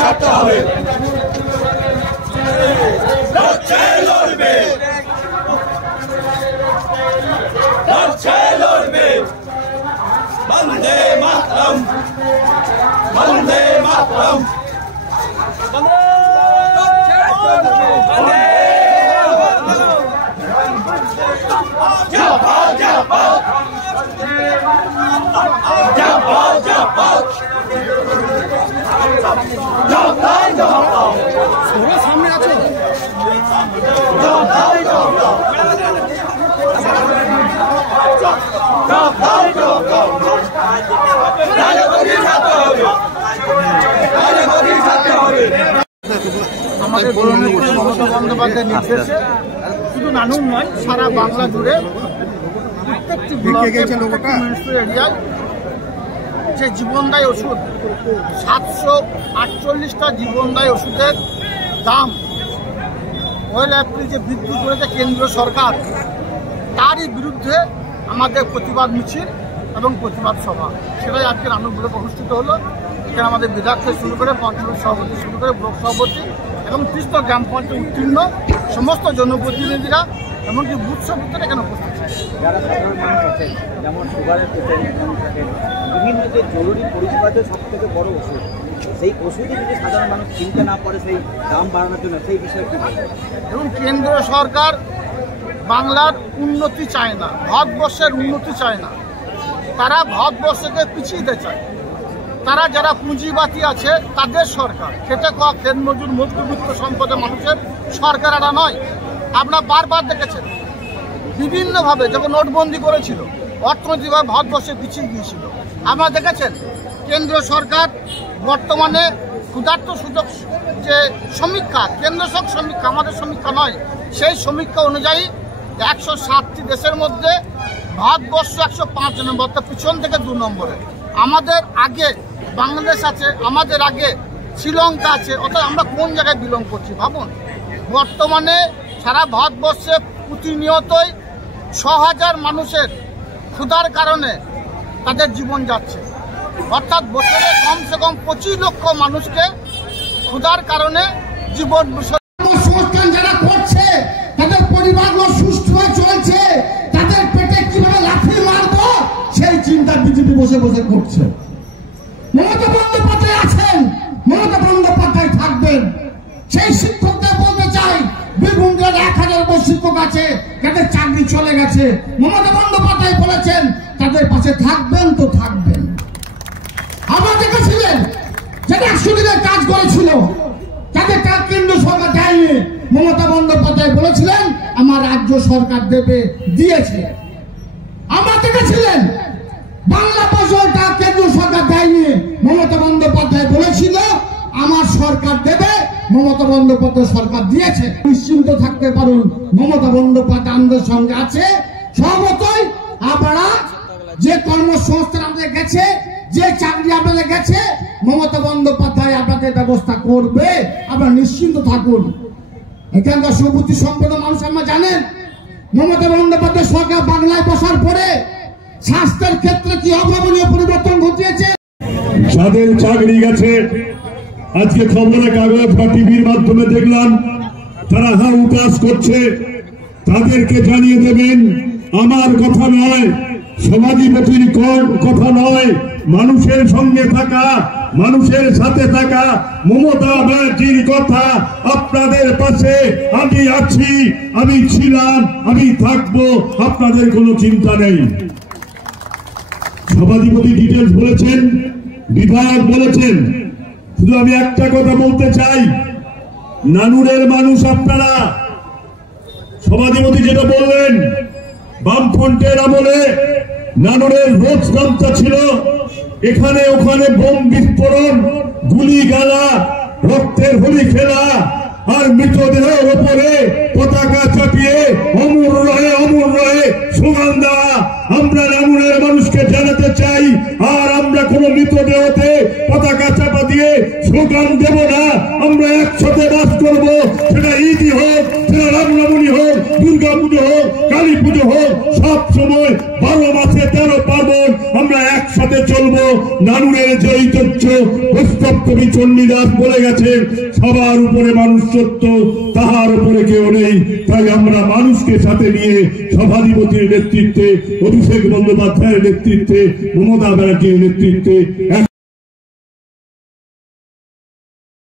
ছাড়তে হবে বন্দে মাতরম বন্দে মাতরম সামনে আছো আমাদের মমতা বন্দ্যোপাধ্যায়ের নির্দেশে শুধু নানুর নয় সারা বাংলা জুড়ে প্রত্যেকটি এরিয়ায় যে জীবনদায়ী ওষুধ 748টা জীবনদায়ী ওষুধের দাম 1 এপ্রিল যে বৃদ্ধি করেছে কেন্দ্র সরকার তারই বিরুদ্ধে আমাদের প্রতিবাদ মিছিল এবং প্রতিবাদ সভা সেটাই আজকে নানুর ব্লকে অনুষ্ঠিত হলো। এখানে আমাদের বিধায়ক থেকে শুরু করে পঞ্চায়েত সভাপতি শুরু করে ব্লক সভাপতি এবং ৩০টা গ্রাম পঞ্চায়েত উত্তীর্ণ সমস্ত জনপ্রতিনিধিরা এমনকি বুথ সভাপতিরা এখানে উপস্থিত ছিলেন। যারা সাধারণ মানুষ আছেন যেমন সুগারের পেশেন্ট থাকেন বিভিন্ন যে জরুরি পরিষেবাতে সব থেকে বড় ওষুধ সেই ওষুধে যদি সাধারণ মানুষ কিনতে না পারে সেই দাম বাড়ানোর জন্য সেই বিষয়ে কি এবং কেন্দ্র সরকার বাংলার উন্নতি চায় না, ভারতবর্ষের উন্নতি চায় না, তারা ভারতবর্ষকে পিছিয়ে দিতে চায়। তারা যারা পুঁজিবাতি আছে তাদের সরকার, খেটে খাওয়া খেত মজুর মধ্যবিত্ত সম্পদের মানুষের সরকার এটা নয়। আপনারা বারবার দেখেছেন বিভিন্নভাবে যখন নোটবন্দি করেছিল অর্থনৈতিকভাবে ভারতবর্ষে পিছিয়ে গিয়েছিল। আপনারা দেখেছেন কেন্দ্র সরকার বর্তমানে ক্ষুধার্ত সুযোগ যে সমীক্ষা, কেন্দ্র সরকার সমীক্ষা, আমাদের সমীক্ষা নয়, সেই সমীক্ষা অনুযায়ী 107টি দেশের মধ্যে ভারতবর্ষ 105 নম্বর, অর্থাৎ পিছন থেকে 2 নম্বরে। আমাদের আগে বাংলাদেশ আছে, আমাদের আগে শ্রীলঙ্কা আছে, অর্থাৎ আমরা কোন জায়গায় বিলং করছি ভাবুন। বর্তমানে সারা ভারতবর্ষে প্রতিনিয়তই 6,000 মানুষের ক্ষুধার কারণে তাদের জীবন যাচ্ছে, অর্থাৎ বছরে কমসে কম 25 লক্ষ মানুষকে ক্ষুধার কারণে জীবন সংস্থান যারা করছে তাদের পরিবারগুলো সুষ্ঠুভাবে চলছে, তাদের পেটে কিভাবে লাথি মারবো সেই চিন্তা বিজেপি বসে বসে করছে। মমতা বন্দ্যোপাধ্যায় আছেন, মমতা বন্দ্যোপাধ্যায় থাকবেন। সেই শিক্ষকদের বলতে চাই বীরভূম জেলার 1000 শিক্ষক আছে যাদের চাকরি চলে গেছে, মমতা বন্দ্যোপাধ্যায় বলেছেন তাদের পাশে থাকবেন তো থাকবেন। আমরা দেখেছিলেন যারা 100 দিনের কাজ করেছিল তাদের কাজ কেন্দ্র সরকার দেয়নি, মমতা বন্দ্যোপাধ্যায় বলেছিলেন আমার রাজ্য সরকার দেবে, দিয়েছে। আমরা দেখেছিলেন বাংলা বছরটা কেন্দ্র সরকার দেয়নি, মমতা বন্দ্যোপাধ্যায় বলেছিল আমার সরকার দেবে, মমতা বন্দ্যোপাধ্যায় সরকার দিয়েছে। নিশ্চিন্ত থাকতে পারুন, মমতা বন্দ্যোপাধ্যায় আমাদের সঙ্গে আছে। সর্বতই আপনারা যে কর্মসংস্থান আমাদের গেছে, যে চাকরি আপনাদের গেছে, মমতা বন্দ্যোপাধ্যায় আপনাদের ব্যবস্থা করবে, আপনারা নিশ্চিন্ত থাকুন। এখানকার সুবুদ্ধি সম্পন্ন মানুষ আমরা জানেন মমতা বন্দ্যোপাধ্যায় সরকার বাংলায় বসার পরে স্বাস্থ্যের ক্ষেত্রে কি অভাবনীয় পরিবর্তন ঘটিয়েছে। যাদের চাকরি গেছে আজকে খবরের কাগজ বা টিভির মাধ্যমে দেখলাম তারা হা উপাস করছে, তাদেরকে জানিয়ে দেবেন আমার কথা নয়, সমাধিপতির কথা নয়, মানুষের সঙ্গে থাকা, মানুষের সাথে থাকা মমতা ব্যানার্জির কথা। আপনাদের পাশে আমি আছি, আমি ছিলাম, আমি থাকবো, আপনাদের কোনো চিন্তা নেই। সভাধিপতি ডিটেলস বলেছেন, বিধায়ক বলেছেন, শুধু আমি একটা কথা বলতে চাই, নানুরের মানুষ আপনারা। সভাধিপতি যেটা বললেন, বামফ্রন্টের আমলে নানুরের রোজ দামটা ছিল এখানে ওখানে বোম বিস্ফোরণ, গুলি গালা, রক্তের হোলি খেলা আর মৃতদেহের ওপরে পতাকা চাপিয়ে অমর রহে স্লোগান দেওয়া। আমরা নানুরের মানুষকে জানাতে চাই, আর আমরা কোন মৃতদেহতে পতাকা চাপা দিয়ে স্লোগান দেব না। আমরা একসাথে বাস করব, সেটা ঈদই হোক, সেটা রামনবমী হোক, দুর্গা পুজো হোক, কালী পুজো হোক, সব সময় 12 মাসে 13 পার্বণ আমরা একসাথে চলবো। নানুরের যে ঐতিহ্য বৈষ্ণব কবি চণ্ডীদাস বলে গেছেন, সবার উপরে মানুষ সত্য, তাহার উপরে কেউ নেই। তাই আমরা মানুষকে সাথে নিয়ে সভাধিপতির নেতৃত্বে, অভিষেক বন্দ্যোপাধ্যায়ের নেতৃত্বে, মমতা ব্যানার্জির নেতৃত্বে